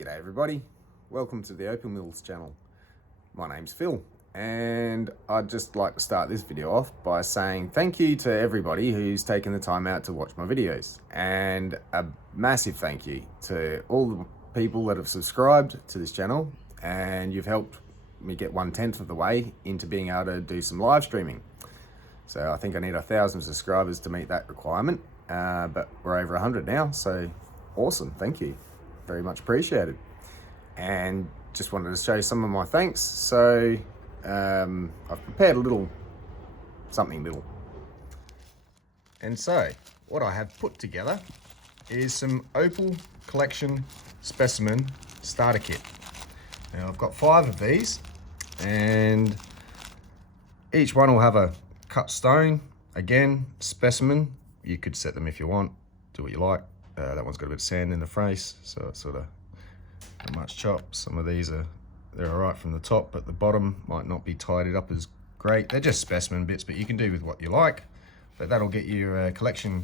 G'day everybody, welcome to the Opal Mills channel. My name's Phil and I'd just like to start this video off by saying thank you to everybody who's taken the time out to watch my videos, and a massive thank you to all the people that have subscribed to this channel, and you've helped me get 1/10 of the way into being able to do some live streaming. So I think I need 1,000 subscribers to meet that requirement, but we're over 100 now, so awesome, thank you. Very much appreciated. And just wanted to show some of my thanks. So I've prepared something little. And so what I have put together is some Opal collection specimen starter kit. Now I've got 5 of these, and each one will have a cut stone. Again, specimen. You could set them if you want, do what you like. That one's got a bit of sand in the face, so it's sort of not much chop. Some of these they're all right from the top, but the bottom might not be tidied up as great. They're just specimen bits, but you can do with what you like. But that'll get your collection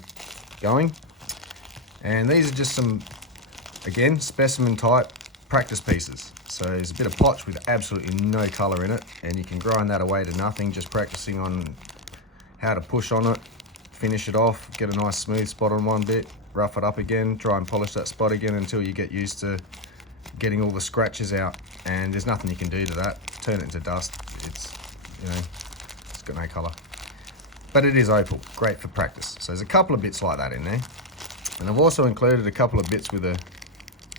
going. And these are just some, again, specimen type practice pieces. So there's a bit of potch with absolutely no colour in it, and you can grind that away to nothing, just practicing on how to push on it, finish it off, get a nice smooth spot on one bit, rough it up again, try and polish that spot again until you get used to getting all the scratches out. And there's nothing you can do to that. Turn it into dust. It's got no colour. But it is opal, great for practice. So there's a couple of bits like that in there. And I've also included a couple of bits with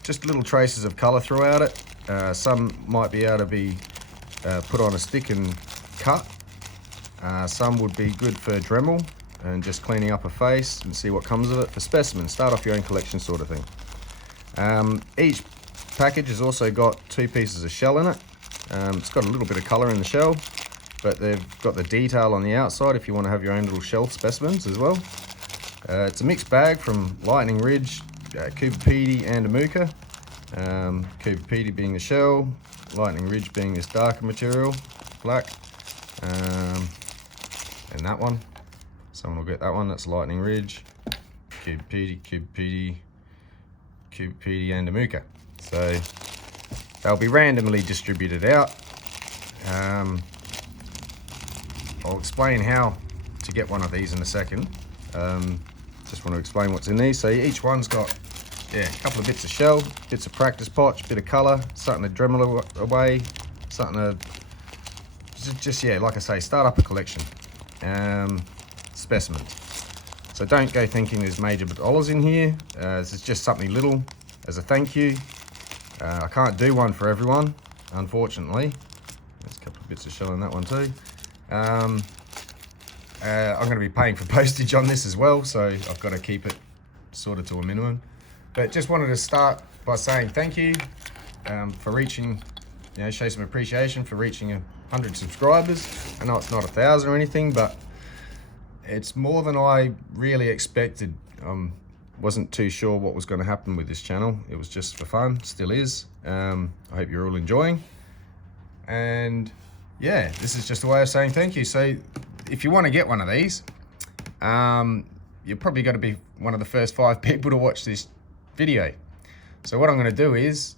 just little traces of colour throughout it. Some might be able to be put on a stick and cut. Some would be good for Dremel and just cleaning up a face and see what comes of it. For specimens, start off your own collection sort of thing. Each package has also got 2 pieces of shell in it. It's got a little bit of colour in the shell, but they've got the detail on the outside if you want to have your own little shell specimens as well. It's a mixed bag from Lightning Ridge, Cooper Pedy and Amuka. Cooper Pedy being the shell, Lightning Ridge being this darker material, black, and that one. Someone will get that one, that's Lightning Ridge, Cooper Pedy, and Amuka. So they'll be randomly distributed out. I'll explain how to get one of these in a second. Just want to explain what's in these. So each one's got a couple of bits of shell, bits of practice potch, bit of colour, something to Dremel away, something to like I say, start up a collection. Specimens. So don't go thinking there's major dollars in here. This is just something little as a thank you. I can't do one for everyone, unfortunately. There's a couple of bits of shell in that one too. I'm going to be paying for postage on this as well, so I've got to keep it sort of to a minimum. But just wanted to start by saying thank you for reaching, show some appreciation for reaching 100 subscribers. I know it's not 1,000 or anything, but it's more than I really expected. Wasn't too sure what was going to happen with this channel. It was just for fun, still is. I hope you're all enjoying. And yeah, this is just a way of saying thank you. So if you want to get one of these, you're probably going to be one of the first 5 people to watch this video. So what I'm going to do is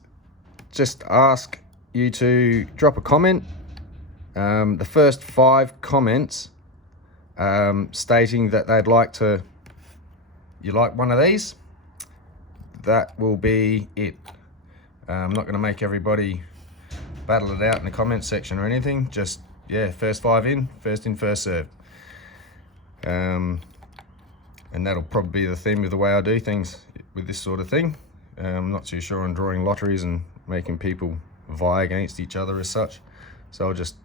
just ask you to drop a comment. The first 5 comments stating that they'd like you like one of these, that will be it. I'm not going to make everybody battle it out in the comment section or anything. Just first 5 in, first served. And that'll probably be the theme of the way I do things with this sort of thing. I'm not too sure on drawing lotteries and making people vie against each other as such, so I'll just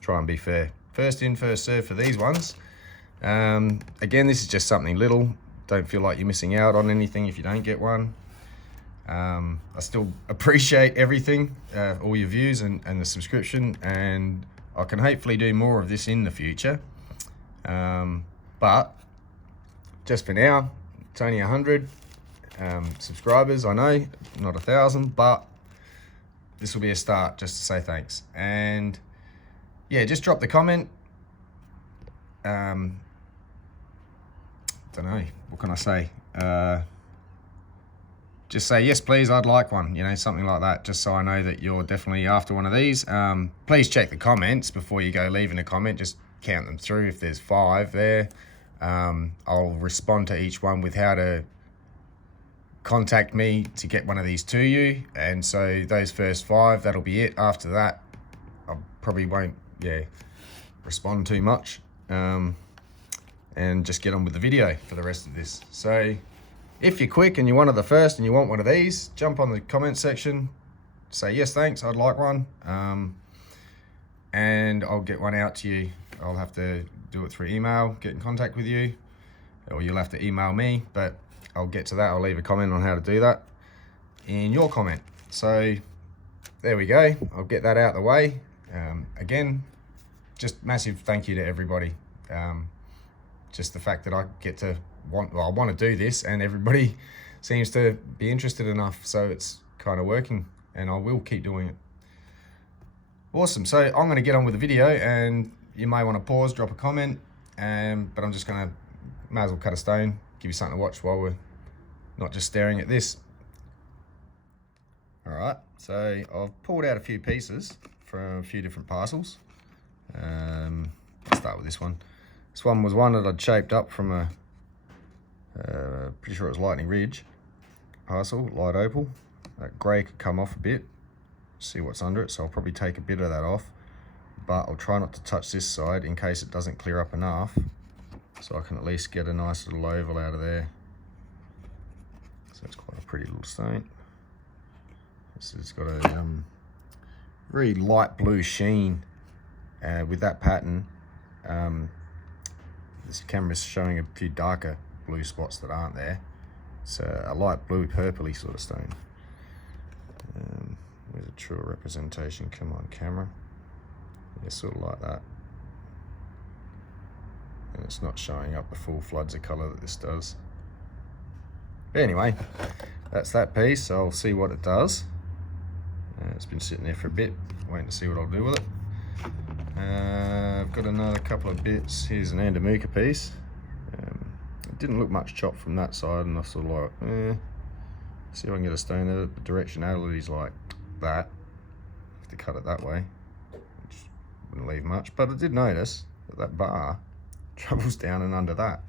try and be fair. First in, first served for these ones. Again, this is just something little. Don't feel like you're missing out on anything if you don't get one. I still appreciate everything, all your views and the subscription, and I can hopefully do more of this in the future. But just for now, it's only 100 subscribers, I know, not 1,000, but this will be a start just to say thanks. And just drop the comment. Don't know, what can I say? just say, yes, please, I'd like one, you know, something like that, just so I know that you're definitely after one of these. Please check the comments before you go leaving a comment. Just count them through. If there's 5 there, I'll respond to each one with how to contact me to get one of these to you. And so those first 5, that'll be it. After that, I probably won't, respond too much. And just get on with the video for the rest of this. So if you're quick and you're one of the first and you want one of these, jump on the comment section, say yes, thanks, I'd like one, and I'll get one out to you. I'll have to do it through email, get in contact with you, or you'll have to email me, but I'll get to that. I'll leave a comment on how to do that in your comment. So there we go. I'll get that out of the way. Again, just massive thank you to everybody. Just the fact that I get to I want to do this, and everybody seems to be interested enough, so it's kind of working, and I will keep doing it. Awesome. So I'm going to get on with the video, and you may want to pause, drop a comment, but I'm just going to, may as well cut a stone, give you something to watch while we're not just staring at this. All right, so I've pulled out a few pieces from a few different parcels. Let's start with this one. This one was one that I'd shaped up from a, pretty sure it was Lightning Ridge parcel, light opal. That grey could come off a bit, see what's under it, so I'll probably take a bit of that off, but I'll try not to touch this side in case it doesn't clear up enough, so I can at least get a nice little oval out of there. So it's quite a pretty little stone. It's got a very light blue sheen with that pattern. This camera's showing a few darker blue spots that aren't there. It's a light blue purpley sort of stone. Where's a truer representation? Come on, camera. Yeah, sort of like that. And it's not showing up the full floods of colour that this does. But anyway, that's that piece. So I'll see what it does. It's been sitting there for a bit, waiting to see what I'll do with it. I've got another couple of bits. Here's an Andamuka piece. It didn't look much chopped from that side, and I sort of like, see if I can get a stone there. The directionality's like that. I have to cut it that way, which wouldn't leave much. But I did notice that that bar travels down and under that.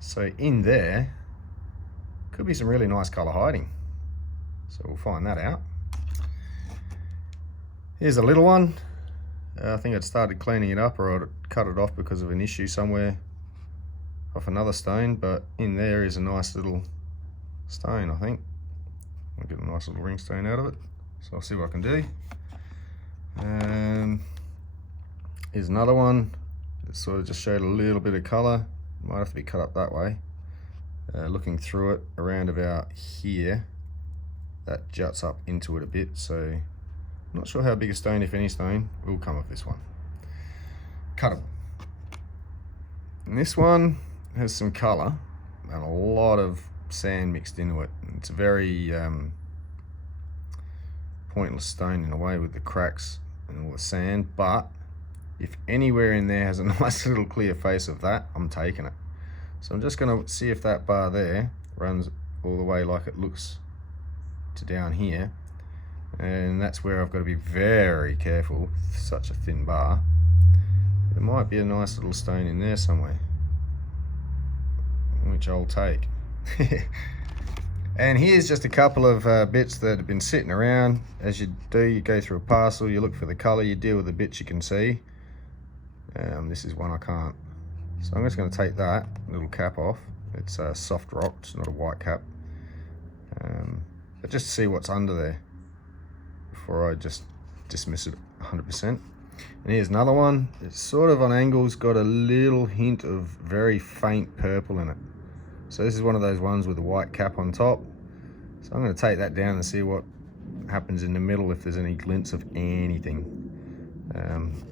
So in there could be some really nice colour hiding. So we'll find that out. Here's a little one. I think I'd started cleaning it up, or I'd cut it off because of an issue somewhere off another stone, but in there is a nice little stone, I think. I'll get a nice little ring stone out of it, so I'll see what I can do. Here's another one that sort of just showed a little bit of colour. Might have to be cut up that way. Looking through it around about here, that juts up into it a bit, so not sure how big a stone, if any stone, will come off this one. Cuttable. And this one has some colour and a lot of sand mixed into it. It's a very pointless stone in a way with the cracks and all the sand, but if anywhere in there has a nice little clear face of that, I'm taking it. So I'm just going to see if that bar there runs all the way like it looks to down here. And that's where I've got to be very careful with such a thin bar. There might be a nice little stone in there somewhere, which I'll take. And here's just a couple of bits that have been sitting around. As you do, you go through a parcel, you look for the colour, you deal with the bits you can see. This is one I can't. So I'm just going to take that little cap off. It's a soft rock, it's not a white cap. But just to see what's under there before I just dismiss it 100%. And here's another one. It's sort of on angles, got a little hint of very faint purple in it. So this is one of those ones with a white cap on top. So I'm going to take that down and see what happens in the middle, if there's any glints of anything.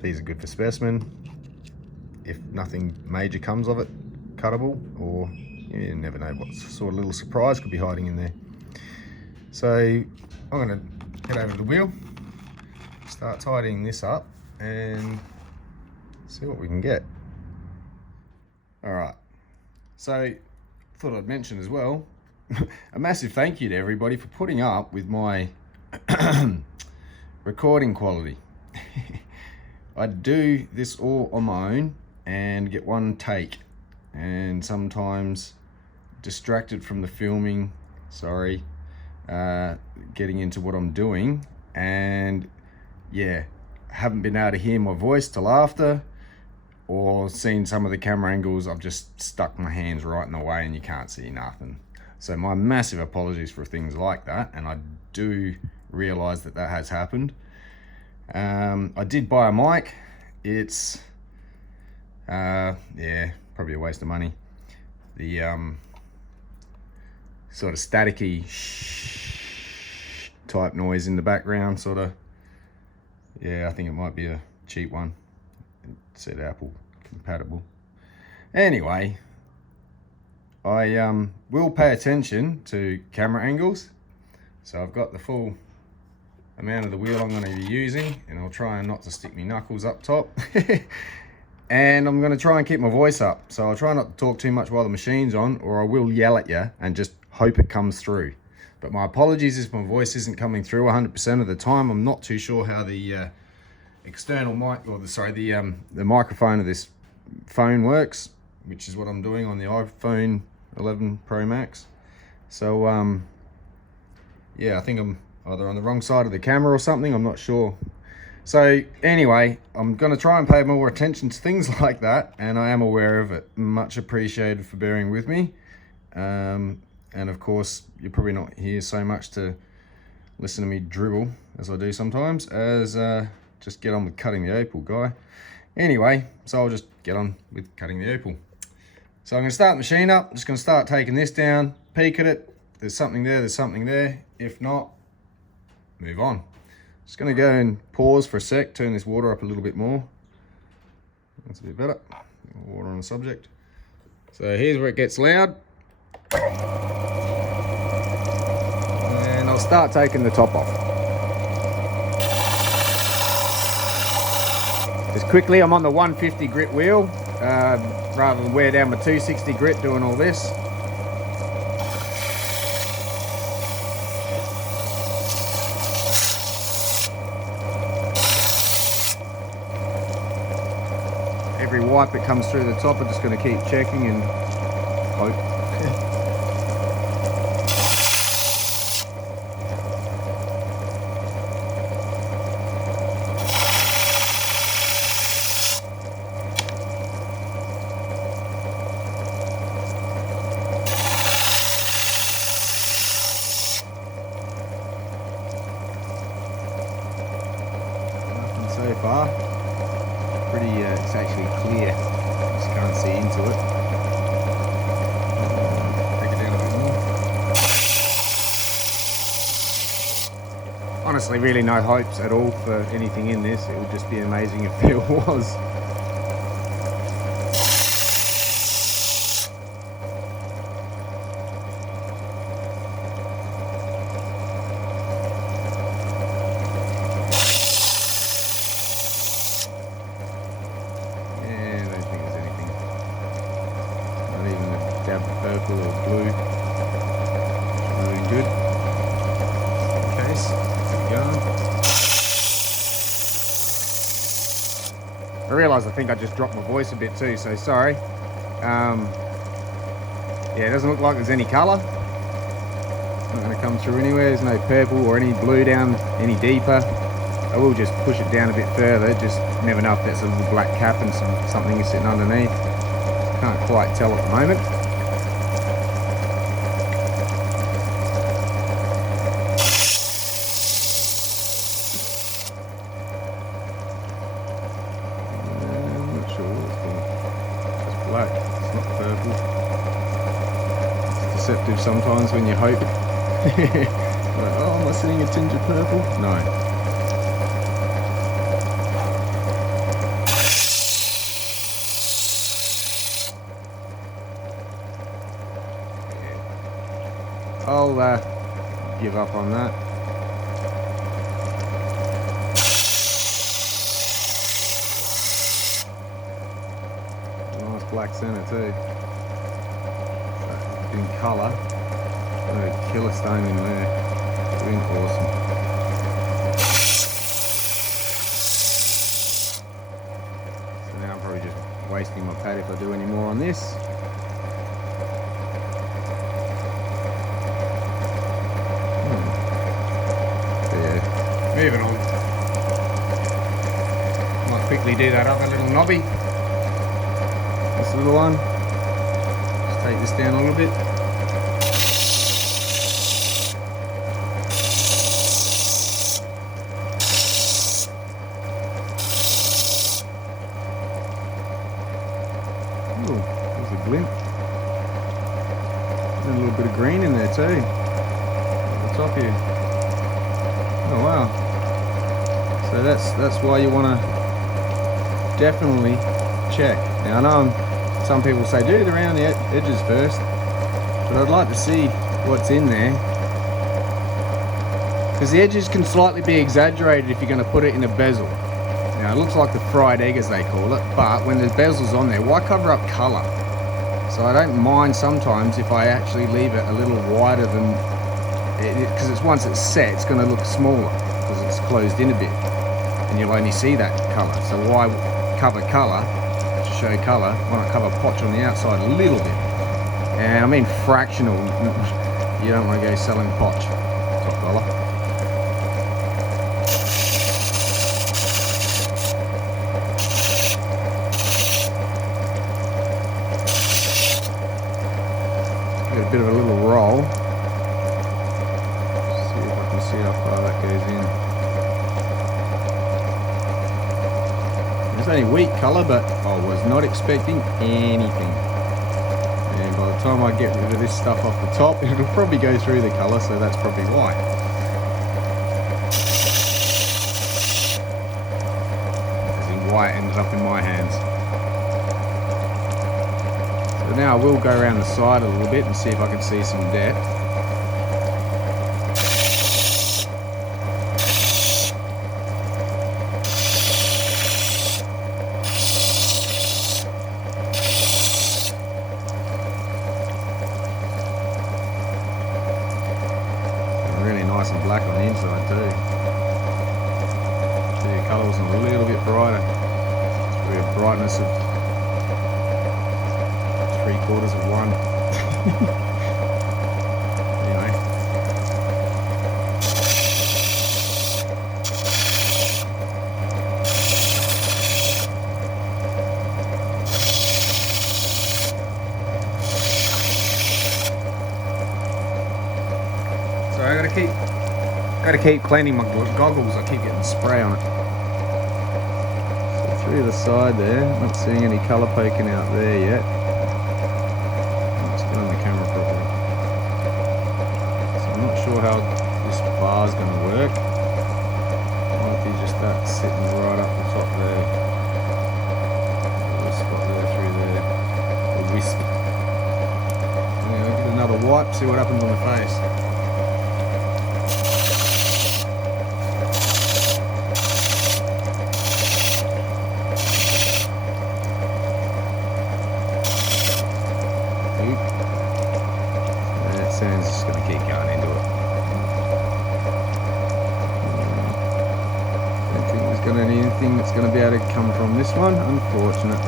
These are good for specimen. If nothing major comes of it, cuttable, or you never know what sort of little surprise could be hiding in there. So I'm going to head over to the wheel, start tidying this up, and see what we can get. All right, so thought I'd mention as well, a massive thank you to everybody for putting up with my recording quality. I do this all on my own and get one take, and sometimes distracted from the filming, getting into what I'm doing, and yeah, haven't been able to hear my voice till after, or seen some of the camera angles. I've just stuck my hands right in the way and you can't see nothing. So my massive apologies for things like that, and I do realize that that has happened. I did buy a mic. It's yeah, probably a waste of money. The sort of staticky type noise in the background, sort of. Yeah, I think it might be a cheap one. It said Apple compatible. Anyway, I will pay attention to camera angles. So I've got the full amount of the wheel I'm going to be using, and I'll try and not to stick my knuckles up top. And I'm going to try and keep my voice up. So I'll try not to talk too much while the machine's on, or I will yell at you and just hope it comes through. But my apologies if my voice isn't coming through 100% of the time. I'm not too sure how the external mic, or the microphone of this phone works, which is what I'm doing on the iPhone 11 Pro Max. So yeah, I think I'm either on the wrong side of the camera or something, I'm not sure. So anyway, I'm going to try and pay more attention to things like that, and I am aware of it. Much appreciated for bearing with me. And of course, you're probably not here so much to listen to me dribble, as I do sometimes, as just get on with cutting the opal, guy. Anyway, so I'll just get on with cutting the opal. So I'm going to start the machine up. I'm just going to start taking this down, peek at it. There's something there, there's something there. If not, move on. Just going to go and pause for a sec, turn this water up a little bit more. That's a bit better. Water on the subject. So here's where it gets loud. And I'll start taking the top off. Just quickly, I'm on the 150 grit wheel, rather than wear down my 260 grit doing all this. Every wipe that comes through the top, I'm just going to keep checking and hope. Nothing so far. Pretty, it's actually clear. Just can't see into it. Take it down a bit more. Honestly, really no hopes at all for anything in this. It would just be amazing if there was. Dab of purple or blue. Doing good. Just in case. Keep going. I realise I think I just dropped my voice a bit too, so sorry. Yeah, it doesn't look like there's any colour. It's not going to come through anywhere. There's no purple or any blue down any deeper. I will just push it down a bit further. Just never know if that's a little black cap and something is sitting underneath. Can't quite tell at the moment. Black, it's not purple. It's deceptive sometimes when you hope. Like, oh, am I seeing a tinge of purple? No. I'll give up on that. Black center too, in colour. Got a killer stone in there. Doing awesome. So now I'm probably just wasting my pad if I do any more on this. Moving on. Might quickly do that other little knobby. This little one. Just take this down a little bit. Ooh, there's a glint. There's a little bit of green in there too. At the top here. Oh wow. So that's why you want to definitely check. Now I know some people say do it around the edges first, but I'd like to see what's in there, because the edges can slightly be exaggerated if you're going to put it in a bezel. Now it looks like the fried egg as they call it, but when the bezel's on there, why cover up colour? So I don't mind sometimes if I actually leave it a little wider than because it's once it's set, it's going to look smaller because it's closed in a bit, and you'll only see that colour. So why cover colour to show colour? Why not cover potch on the outside a little bit? And I mean fractional. You don't want to go selling potch top colour. Get a bit of a little roll. See how far that goes in. It's only weak colour, but I was not expecting anything. And by the time I get rid of this stuff off the top, it'll probably go through the colour, so that's probably why. As in why it ended up in my hands. So now I will go around the side a little bit and see if I can see some depth. Nice and black on the inside too. So your colour was a little bit brighter. It's probably a brightness of 3/4 of one. Anyway. So I gotta keep cleaning my goggles. I keep getting spray on it. So through the side there, not seeing any colour poking out there yet. Let's get on the camera properly. So I'm not sure how this bar's going to work. Might be just that sitting right up the top there. A little spot there through there. A wisp. Anyway, give it another wipe, see what happens on the face. That sand's just going to keep going into it. I don't think there's going to be anything that's going to be able to come from this one. Unfortunate.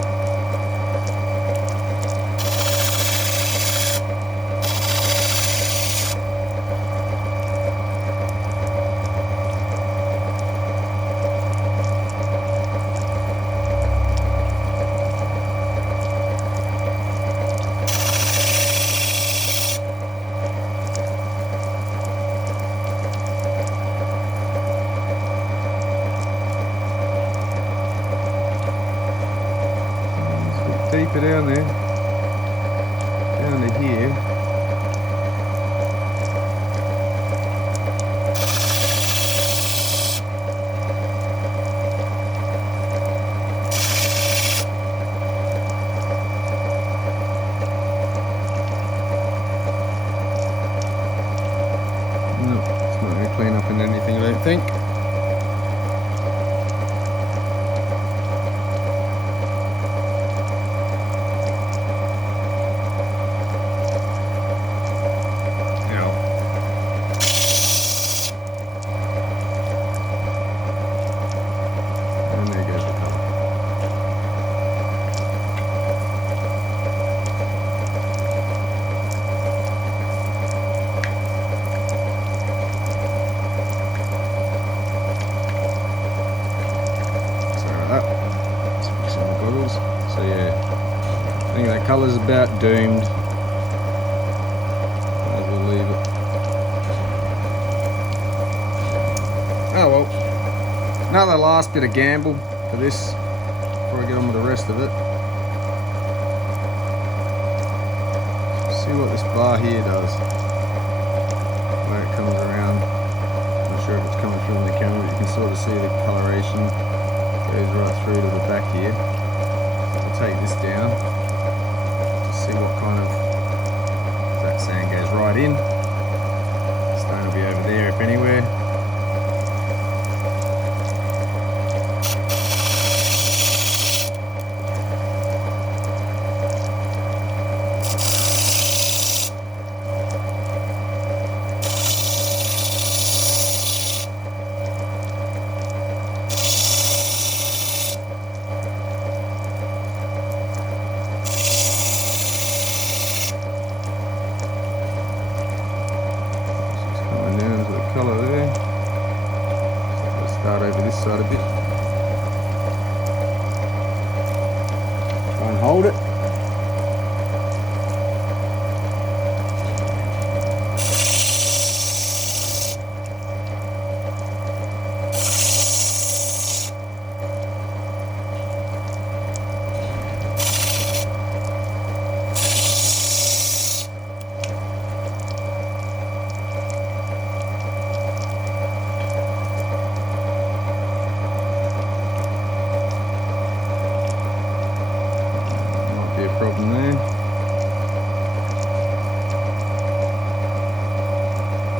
Deeper down there, down to here. No, it's not going to clean up in anything, I don't think. about doomed. Might as well leave it. Oh well. Another last bit of gamble for this before I get on with the rest of it. See what this bar here does. Where it comes around. Not sure if it's coming through on the camera, but you can sort of see the coloration goes right through to the back here. I'll take this down to see what kind of, that sand goes right in. Stone will be over there if anywhere. Colour there. Let's start over this side a bit. Try and hold it. Problem there.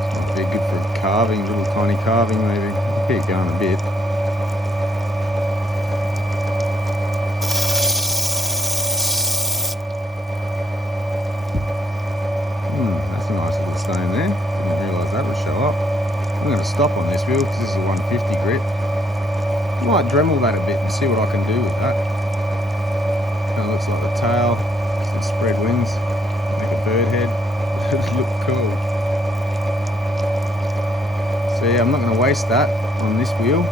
This might be good for carving, little tiny carving maybe. I'll keep going a bit. That's a nice little stone there. Didn't realise that would show up. I'm going to stop on this wheel because this is a 150 grit. I might Dremel that a bit and see what I can do with that. Kind of looks like the tail, some spread wings, like a bird head. It look cool. So yeah, I'm not going to waste that on this wheel.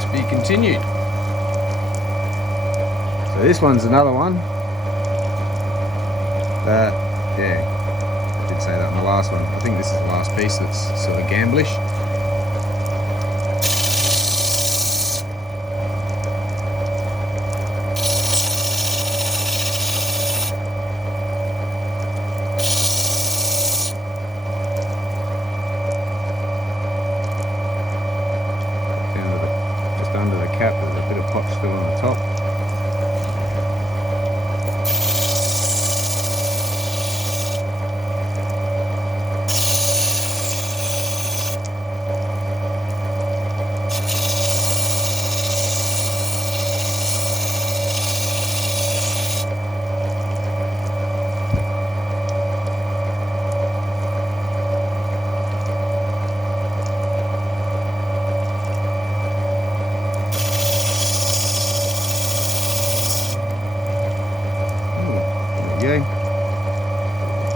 To be continued. So this one's another one that, yeah, I did say that in the last one. I think this is the last piece that's sort of gamblish. Under the cap, there's a bit of pot still on the top. There we go.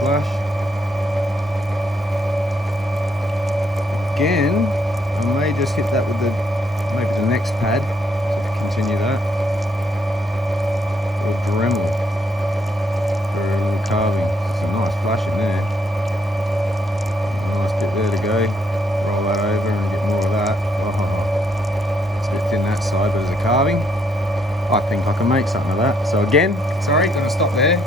Flash. Again, I may just hit that with maybe the next pad to continue that. Or Dremel for a little carving. It's a nice flash in there. A nice bit there to go. Roll that over and get more of that. Oh, it's a bit thin that side, but as a carving, I think I can make something of that. So again, sorry, gonna stop there.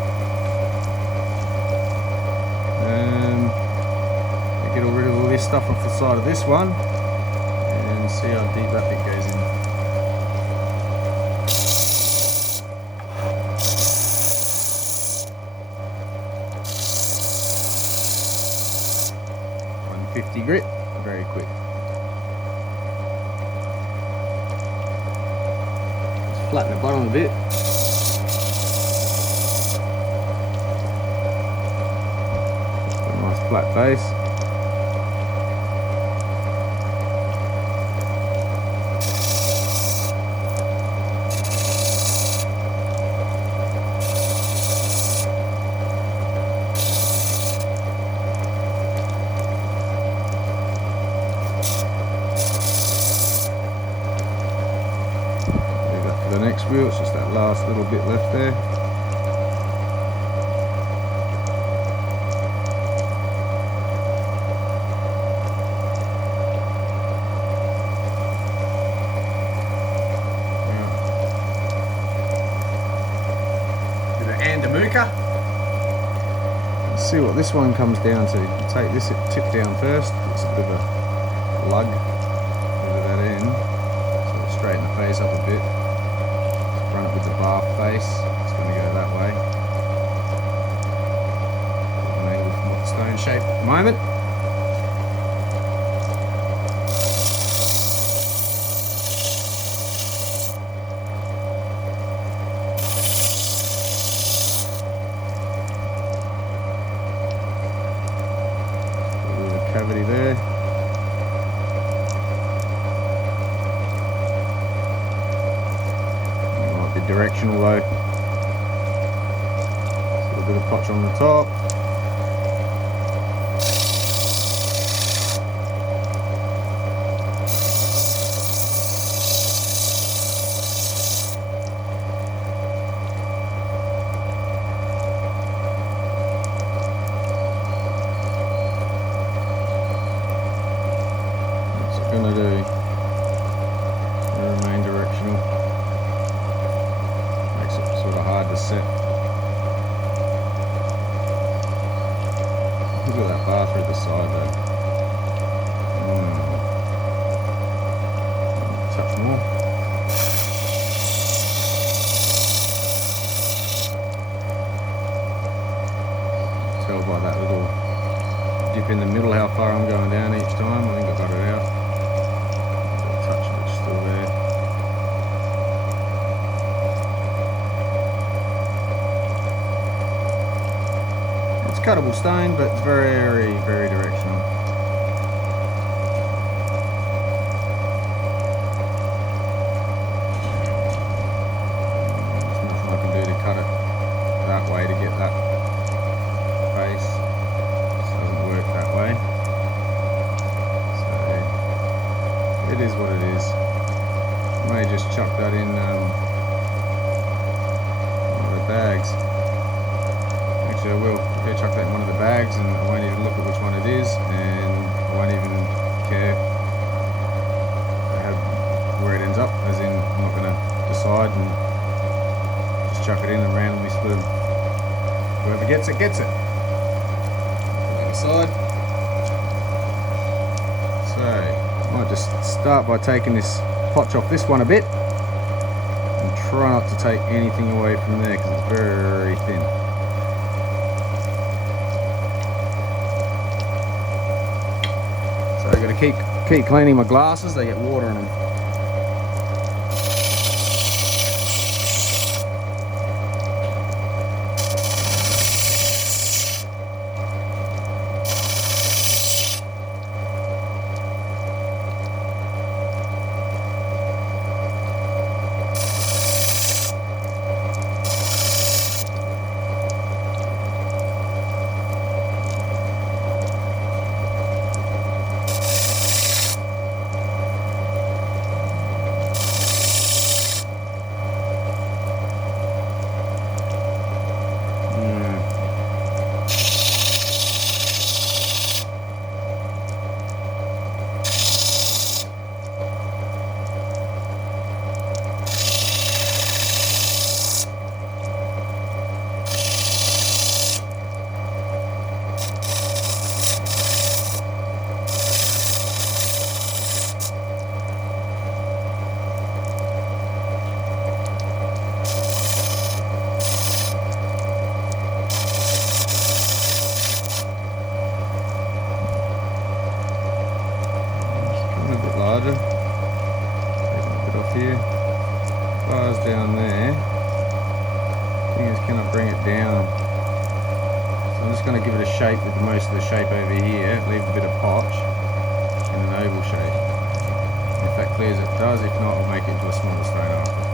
Get rid of all this stuff off the side of this one and see how deep that bit goes in. .150 grit, very quick. Just flatten the bottom a bit. Nice flat base. The next wheel. Just that last little bit left there. Let's see what this one comes down to. Take this tip down first. It's a bit of a lug over that end. So we'll straighten the face up a bit. Run it with the bar face. It's going to go that way. An angle from what the stone shape at the moment. Cavity there. It might be directional though. A little bit of potch on the top. Gonna do remain directional. Makes it sort of hard to set. Look at that bar through the side though. Touch more. Tell by that little dip in the middle how far I'm going down each time. I think I got it out. Cuttable stone, but it's very, very directional. There's nothing I can do to cut it that way to get that face. It just doesn't work that way. So it is what it is. I may just chuck that in one of the bags. Actually, I will. I'll chuck that in one of the bags, and I won't even look at which one it is, and I won't even care where it ends up. As in, I'm not going to decide and just chuck it in and randomly split them. Whoever gets it, gets it. Put that aside. So, I might just start by taking this potch off this one a bit, and try not to take anything away from there because it's very thin. So I've got to keep cleaning my glasses, they get water in them. Larger. Taking a bit off here. Bars down there. Thing is, can I bring it down? So I'm just going to give it a shape with most of the shape over here. Leave a bit of potch in an oval shape. If that clears it, does. If not, I'll make it into a smaller stone after.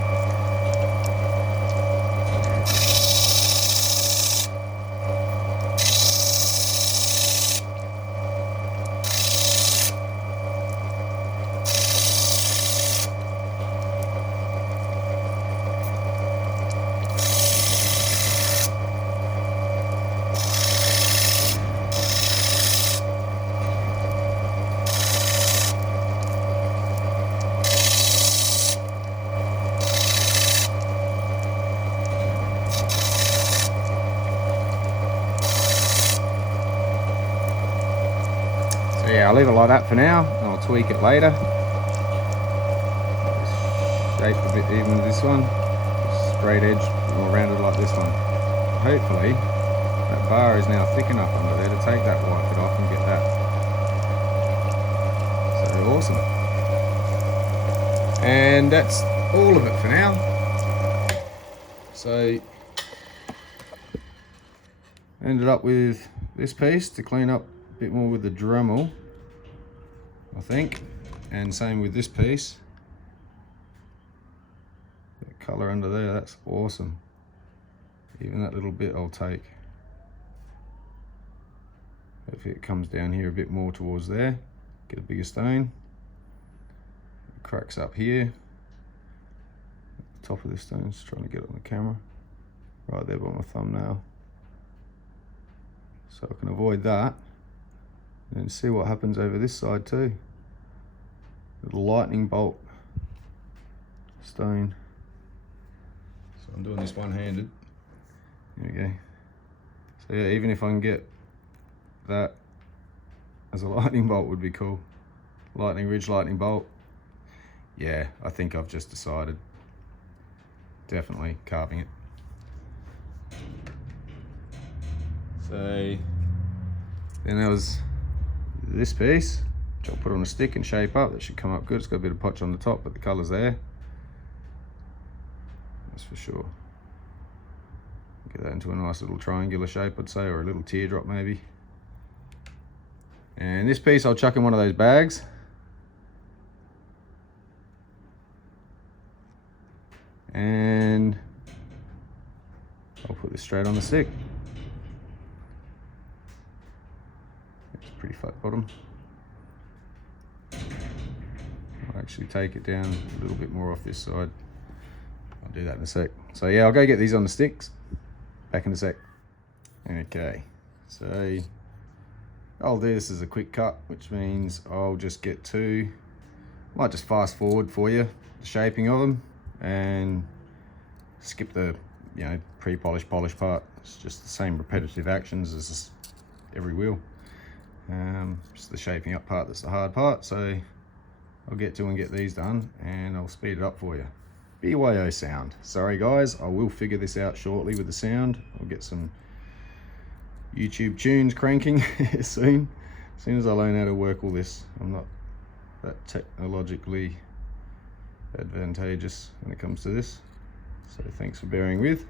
yeah, I'll leave it like that for now, and I'll tweak it later. Shape a bit even with this one. Straight edge, more rounded like this one. Hopefully, that bar is now thick enough under there to take that white bit off and get that. So awesome. And that's all of it for now. So ended up with this piece to clean up a bit more with the Dremel, I think, and same with this piece. That colour under there, that's awesome. Even that little bit I'll take. If it comes down here a bit more towards there, get a bigger stone. It cracks up here. At the top of this stone, just trying to get it on the camera. Right there by my thumbnail. So I can avoid that. And see what happens over this side too. Little lightning bolt stone. So I'm doing this one-handed. There we go. So yeah, even if I can get that as a lightning bolt would be cool. Lightning ridge, lightning bolt. Yeah, I think I've just decided. Definitely carving it. So then there was this piece, which I'll put on a stick and shape up. That should come up good. It's got a bit of potch on the top, but the colour's there. That's for sure. Get that into a nice little triangular shape, I'd say, or a little teardrop maybe. And this piece I'll chuck in one of those bags. And I'll put this straight on the stick. It's pretty flat bottom. I'll actually take it down a little bit more off this side. I'll do that in a sec. So yeah, I'll go get these on the sticks. Back in a sec. Okay, so I'll do this as a quick cut, which means I'll just get to, might just fast forward for you the shaping of them and skip the, you know, pre-polish, polish part. It's just the same repetitive actions as every wheel. Just the shaping up part that's the hard part. So I'll get to and get these done, and I'll speed it up for you. BYO sound. Sorry guys, I will figure this out shortly with the sound. I'll get some YouTube tunes cranking soon. As soon as I learn how to work all this. I'm not that technologically advantageous when it comes to this. So thanks for bearing with.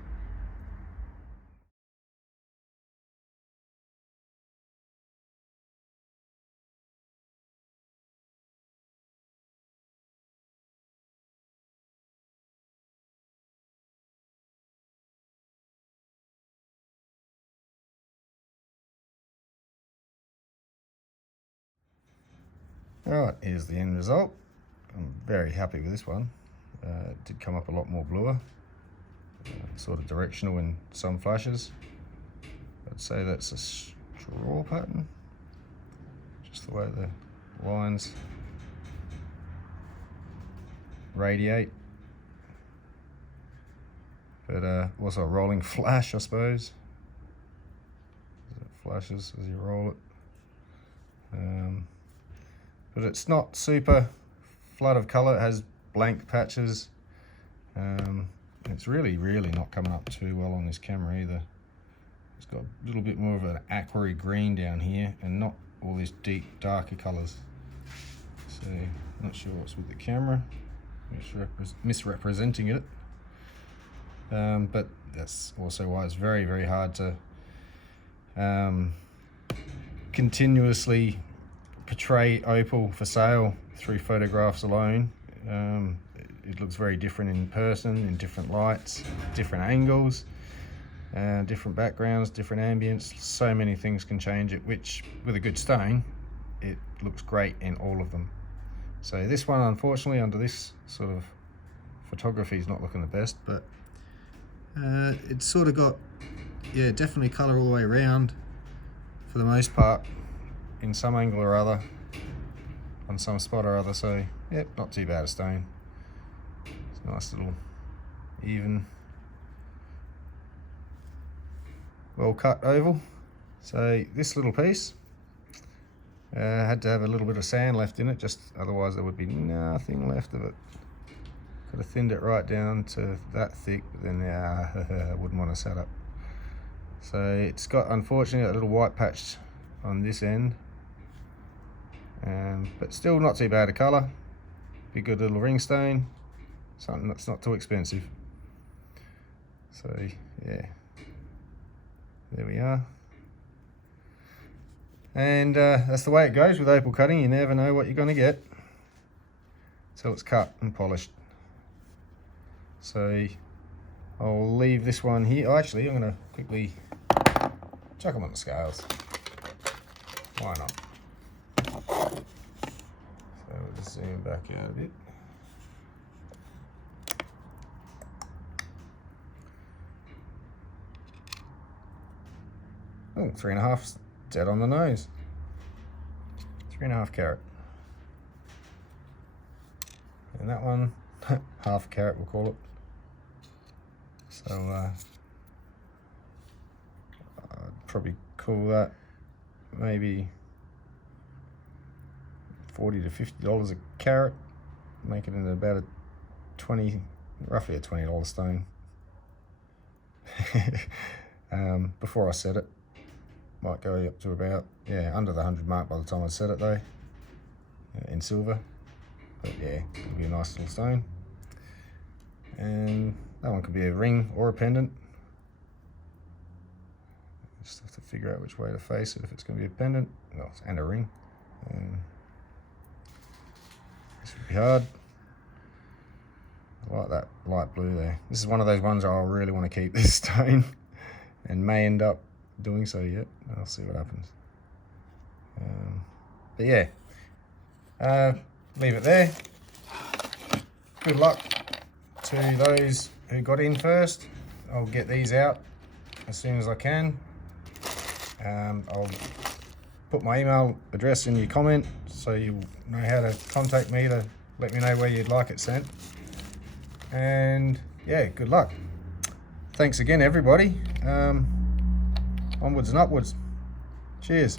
Alright, here's the end result. I'm very happy with this one. It did come up a lot more bluer, sort of directional in some flashes. I'd say that's a straw pattern, just the way the lines radiate. But also a rolling flash, I suppose. It flashes as you roll it. But it's not super flood of colour. It has blank patches. It's really not coming up too well on this camera either. It's got a little bit more of an aquary green down here and not all these deep darker colours. So not sure what's with the camera. Misrepresenting it. But that's also why it's very hard to continuously portray Opal for sale through photographs alone. It looks very different in person, in different lights, different angles, different backgrounds, different ambience. So many things can change it, which with a good stone, it looks great in all of them. So this one, unfortunately, under this sort of photography is not looking the best, but it's sort of got, yeah, definitely colour all the way around for the most part, in some angle or other, on some spot or other. So yep, not too bad a stone. It's a nice little even, well cut oval. So this little piece Had to have a little bit of sand left in it, just otherwise there would be nothing left of it. Could have thinned it right down to that thick, but then I wouldn't want to set up. So it's got, unfortunately, a little white patch on this end, but still not too bad a colour. Be a good little ring stone, something that's not too expensive. So yeah, there we are. And that's the way it goes with opal cutting. You never know what you're going to get until it's cut and polished. So I'll leave this one here. Oh, actually, I'm going to quickly chuck them on the scales. Why not? So we'll just zoom back out a bit. Oh, 3.5 dead on the nose. 3.5 carat. And that one, half carat we'll call it. So I'd probably call that maybe $40 to $50 a carat, making it about a roughly a $20 stone. Before I set it, might go up to about, under the 100 mark by the time I set it though, in silver. But yeah, it'll be a nice little stone. And that one could be a ring or a pendant. Just have to figure out which way to face it, if it's going to be a pendant, and a ring. This would be hard. I like that light blue there. This is one of those ones I really want to keep this stone, and may end up doing so yet. I'll see what happens. But yeah, leave it there. Good luck to those who got in first. I'll get these out as soon as I can. I'll put my email address in your comment so you know how to contact me to let me know where you'd like it sent. And yeah, good luck. Thanks again, everybody. Onwards and upwards. Cheers.